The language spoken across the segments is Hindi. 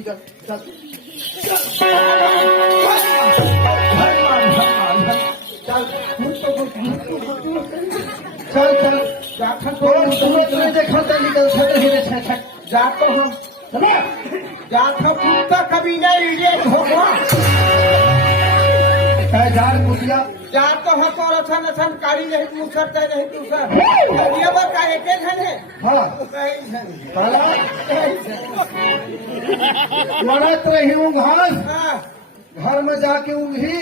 निकल चल चल चल चल देखो तो निकल जातो हम जातो कुत्ता कभी नहीं ले धोखा जार कुतिया जातो हम तो रसन रसन कारी नहीं तू करते नहीं तू सर ये बात का एक है हां मरत रही हूँ घास घर में जाके ऊँघी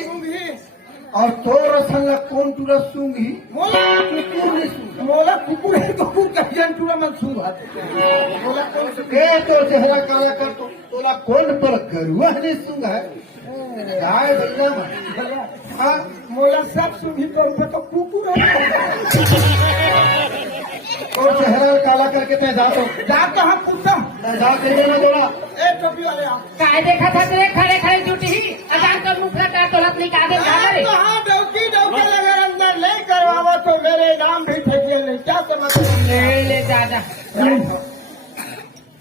और तोर संग कौन तुरा सूंघी मोला कुकुर है तो कुकुर कहियन तुरा मन सूंघ मोला कौन से तो चेहरा काला कर तो तोला कौन पर करुआ ने सूंघ है गाय भैया हां मोला सब सूंघी तो कुकुर है और चेहरा काला करके मैं जाता हम कुत्ता जा देने ना बोला ए टोपी वाले आ काय देखा था तेरे खड़े खड़े जुटी ही अचानक कर मुंह फटा तोलत निकाल दे रे हां डौकी अगर अंदर ले करवावा तो मेरे नाम भी ठेकिए नहीं क्या समझ ले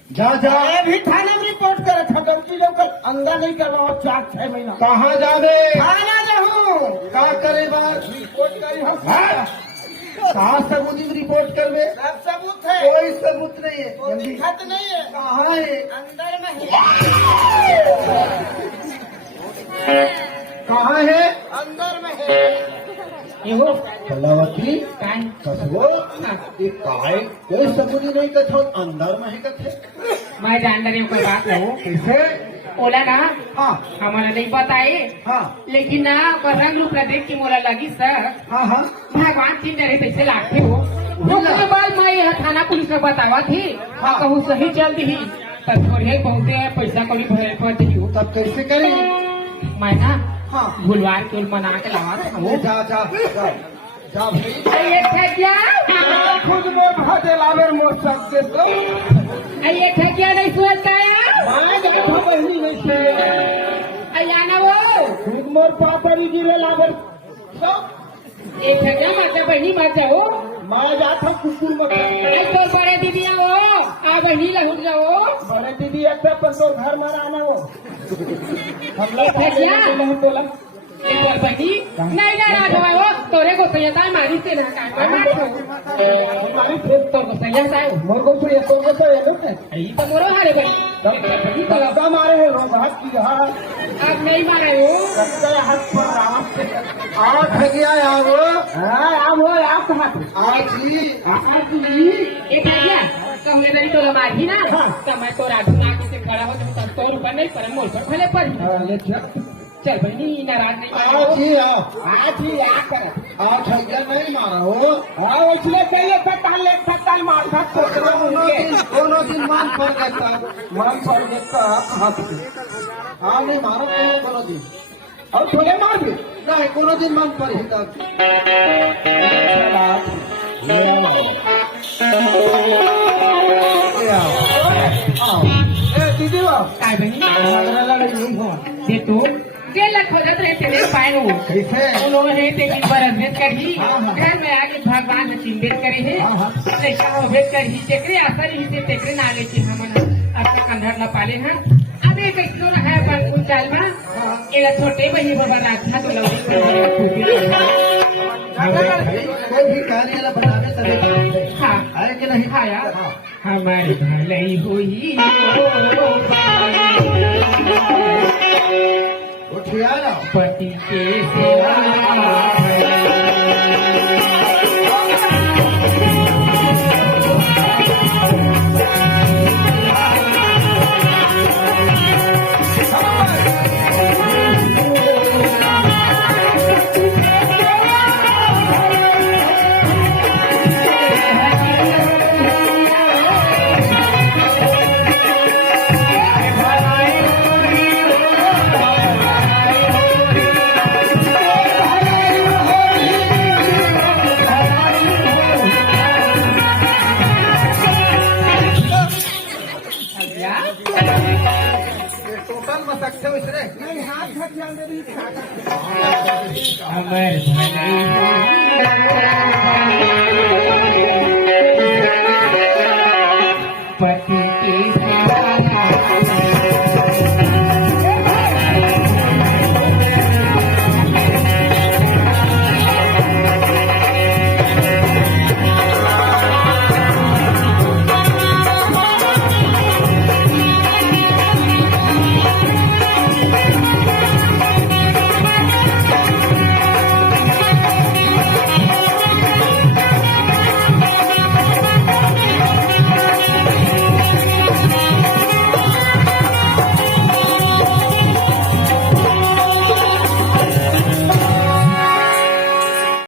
जा जा भी थाने में रिपोर्ट करे था डौकी अंदर नहीं करवाओ 4-6 महीना कहाँ जावे थाना जाऊं का करे बात रिपोर्ट करी कहाँ सबूत रिपोर्ट करवे सब सबूत है कोई सबूत नहीं है कोई दिक्कत नहीं है कहाँ है अंदर में है कहाँ है अंदर में है एहो कलावती काय कसबो ये काय कोई सबूत नहीं कथो अंदर में है कथे मैं जान रही हूँ कोई बात नहीं कैसे ओला ना हाँ हमारा नहीं बताए हाँ लेकिन ना रंग रूप देख के मोला लगी सर हाँ हाँ भगवान की मेरे पैसे लाते हो उसके बाद मैं यह थाना पुलिस में बतावा थी हाँ। कहूँ सही चल दी पर थोड़े बहुते पैसा कौड़ी भरे पड़ दी तब कैसे करें मैं ना हाँ भुलवार के मना के लावा था जा भाई ये ठेकिया खुद में भाजे लावर मोर सकते तो ये ठेकिया नहीं सोचता है मां देखो बहनी नहीं से अयाना वो खुद मोर पापड़ी गिरे लावर सब एक ठेकिया माता बहनी मत जाओ मां जाता कुकुर में एक तो बड़े दीदिया वो आ बहनी लहुट जाओ बड़े दीदी एक पर तो घर में आना हो हम लोग नहीं बोला एक बार बहनी नहीं नाराज हुआ वो तोरे को सैयदा मारी से ना काट मारी तो को सैयदा है मोर को तो ये आई तो मोरो हारे बहनी तो लगा मारे हो रोगात की हां अब नहीं मारे हो लगता है हाथ पर राम से आठ गया यार वो हां आप हो आप कहां आज ही एक आ गया कमरे दरी तो मारी ना तो मैं तो राजूना की से खड़ा हो तो 100 रुपए नहीं पर मोल पर भले पर चल बहनी नाराज नहीं आज ही आकर आज हजार नहीं मारा हो हाँ इसलिए कहिए ताल मार दोनों दिन मान पड़ देता हाँ नहीं मारो दोनों दिन और थोड़े मार भी नहीं दोनों दिन मान पड़ दीदी काय बहनी दे तू केला खोजत रहे तेरे पाए हो कैसे उन्होंने तेरी बरसत करी घर में आगे भगवान चिंतित करे है ऐसा हो भेद कर ही तेरे असर ही से तेरे नाले की हमन अपने कंधर न पाले हैं अब एक क्यों है पर उन चाल में एला छोटे बहनी बना था तो लवली कोई भी कार्य बनाने तभी हाँ है कि नहीं खाया हमारी भलाई हुई उठिया ना पति के सेवा हमारे